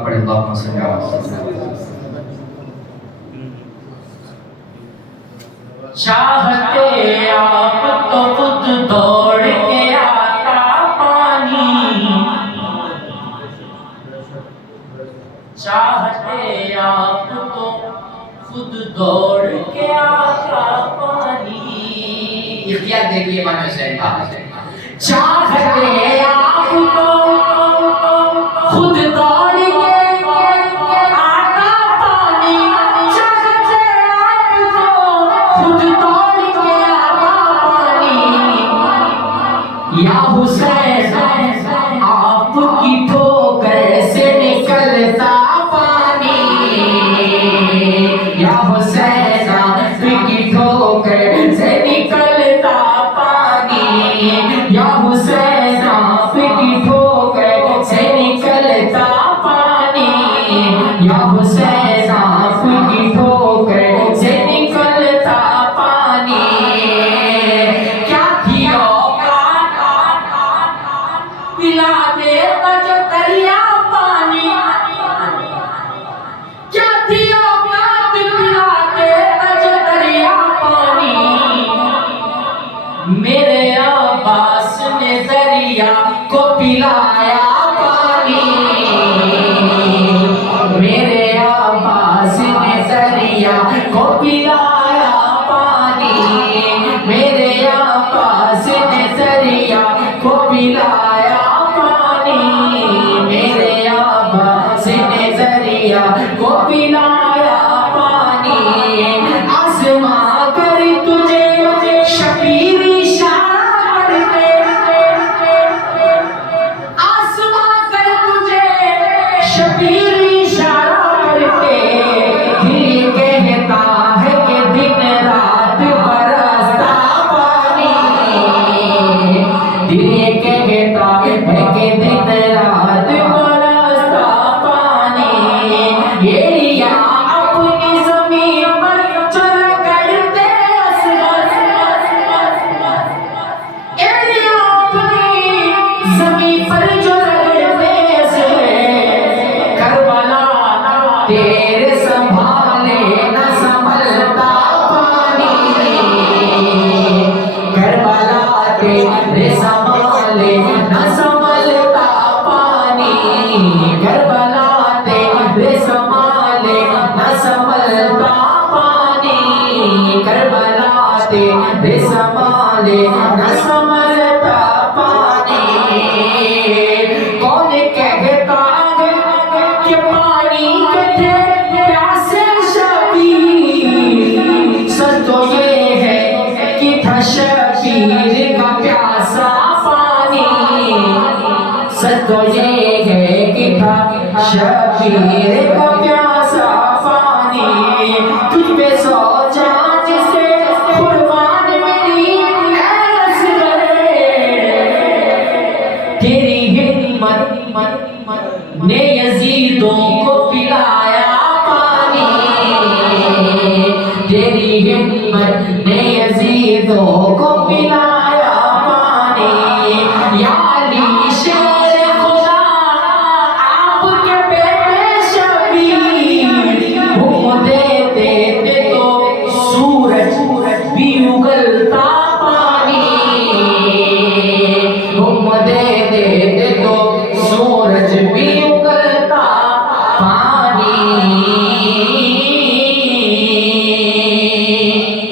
बड़े अल्लाह सल्लल्लाहु अलैहि वसल्लम। चाहते आप तो खुद दौड़ के आता पानी, चाहते आप तो खुद दौड़ के आता पानी। इख्तियार देखिए माना शहर का। चाहते आप तो खुद दौड़ के आता पानी, चाहते आप तो खुद दौड़ के आता पानी। या हुसैन आपकी ठोकर से निकलता पानी, या हुसैन आपकी ठोकर से निकलता पानी, या हुसैन आपकी ठोकर से निकलता पानी, या हुसैन आपकी ठोकर से निकलता पानी। क्या थी औकात पिला देता जो दरिया पानी, क्या थी औकात पिला देता जो दरिया पानी। मेरे अब्बास ने दरिया को पिलाया पानी, मेरे अब्बास ने दरिया को पिलाया पानी, मेरे अब्बास ने दरिया को पिलाया पानी, मेरे अब्बास ने दरिया को पिलाया पानी। आसमां कर तुझे शबीर इशारा करते, आसमां कर तुझे शबीर इशारा करते। दिल कहता है कि दिन रात बरसता पानी, दिल कहता है कि दिन रात बरसता पानी। एरिया अपनी ज़मीन पर जो रगड़ते असगर, एरिया अपनी ज़मीन पर जो रगड़ते असगर। करबला तेरे संभाले न संभलता पानी, करबला तेरे संभाले न संभलता पानी, करबला तेरे संभाले न संभलता पानी, करबला तेरे संभाले न संभलता पानी। कौन कहता है कि पानी के थे प्यासे शबीर, सच तो ये है कि था शबीर का प्यासा पानी, सच तो ये है कि था शबीर का प्यासा पानी। तुझ पे सौ जान से कुर्बान मेरी ऐ असगर, तेरी हिम्मत ने यजीदों को पिलाया पानी, तेरी हिम्मत ने यजीदों को पिलाया पानी। या अली शेर खुदा आपके बेटे शबीर, हुक्म देते थे तो सूरज भी उगलता पानी, हुक्म देते थे तो सूरज भी उगलता पानी।